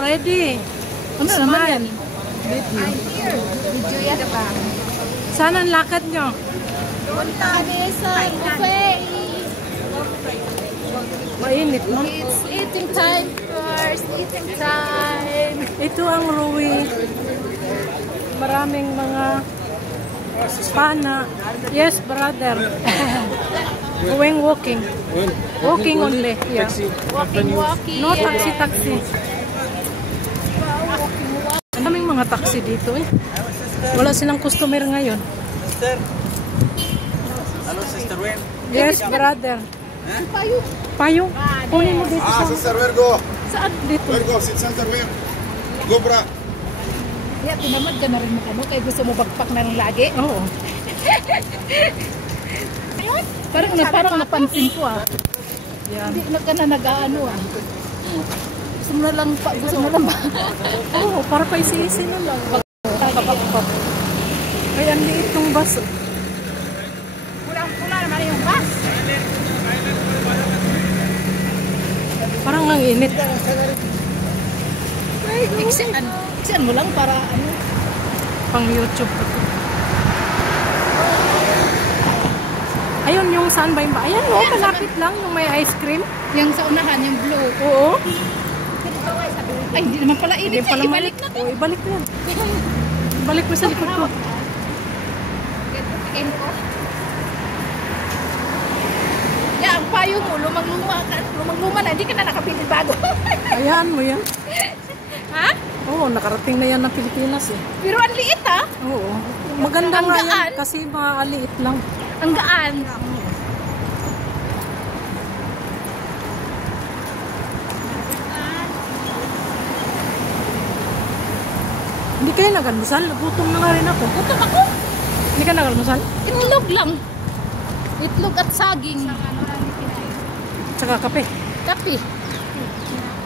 ready. Ano naman yan? Video yan ba? Saan ang lakad nyo? Punta kami sa buffet. Mainit, no? It's eating time first. Eating time. Ito ang Rui. Maraming mga pana. Yes, brother. Going walking. Walking only. Yeah. Walking. No taxi. Ang daming mga taxi dito eh. Wala silang customer ngayon. Sister. Hello, Sister Wen. Yes, brother. Payung. Payung. Kunin mo dito sa... Sister Virgo. Saan dito? Virgo, Sister Wen. Go, bra. Yeah, tinamad ka na rin mo ano, kaya gusto mo bagpak na ng lagi. Oo. Parang napansin ko ah. Yan. Hindi na ka na nag-ano ah. Gusto mo na lang ba? Oo, para pa isi-isi na lang. Pagkakapag. Kaya ang liit ng bus. Pulang-pula naman yung bus. Parang ang init. Iksian mo lang para ano. Pang YouTube. Ayun, yung saan ba yung ba? Ayan, oh, malapit lang yung may ice cream. Yung sa unahan, yung blue. Oo. Ay, hindi naman pala init. Hindi pala Ibalik na to. Oo, ibalik mo yan. Ibalik mo sa likod ko. Ikain ko. Yeah, ang payong mo, lumang-luma na. Hindi ka na nakapili bago. Ayan mo yan. Ha? Oo, nakarating na yan ng Pilipinas eh. Pero ang liit ha? Oo. Maganda Ang nga gaan. yan kasi maliit lang. Ang gaan. Hindi kayo nagalmusal? Gutom na nga rin ako. Gutom ako. Hindi ka nagalmusal? Itlog lang. Itlog at saging. Tsaka kape. Kape.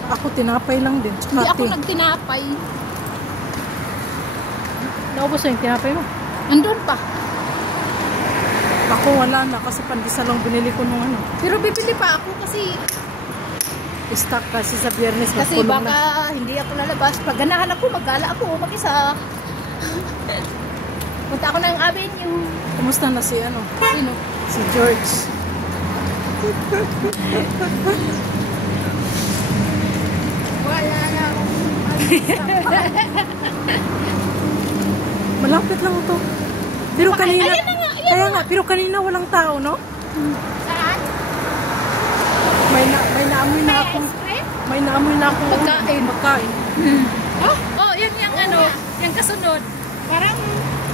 Ako tinapay lang din. Tsaka Hindi ako tea. nagtinapay. Naubos na yung tinapay mo? Nandun pa. Ako wala na kasi pandisa lang binili ko nung ano. Pero bibili pa ako kasi Stock kasi sa biyernes kasi nagpulong baka na. hindi ako lalabas. Pag ganahan ako, mag-gala ako mag-isa. Punta ako ng avenue. Kumusta na si ano? Sino? Si George. Wala na akong Malapit lang ito. Pero kanina, ayan na nga, ayan kaya nga, pero kanina walang tao, no? Saan? May naamoy na akong, may naamoy na akong pagkain. Oh, yan yung ano, yung kasunod.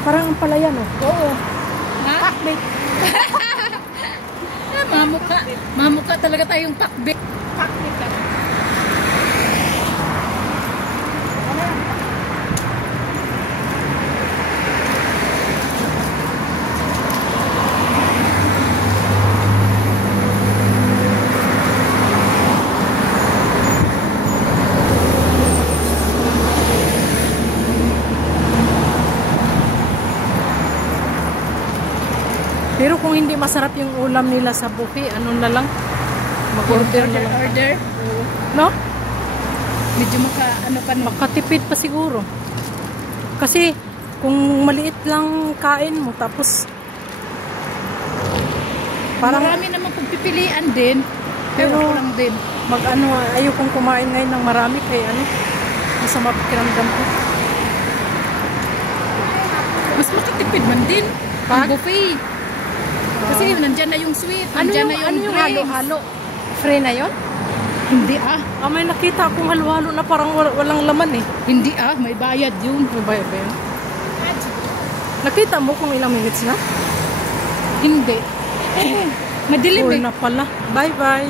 Parang ang palayan, oh. Oo. Ha? Pakbet. Mamukha talaga tayong pakbit. Pakbit ka. Pero kung hindi masarap yung ulam nila sa buffet, ano na lang? Mag-order na lang. Order. No? Medyo Makatipid pa siguro. Kasi kung maliit lang kain mo, tapos parang marami naman pagpipilian din. Pero lang din. mag-ano, ayokong kumain ngayon ng marami kaya ano, masama pakiramdam ko. Mas makatipid man din. Pag? Ang buffet. Kasi nandyan na yung sweet, nandyan na yung drinks. halo-halo? Free na yon? Hindi ah. May nakita akong halo-halo na parang walang laman eh. Hindi ah, may bayad yun. May bayad ba yun? Nakita mo kung ilang minutes na? Hindi. Madilim Full eh. na pala. Bye-bye.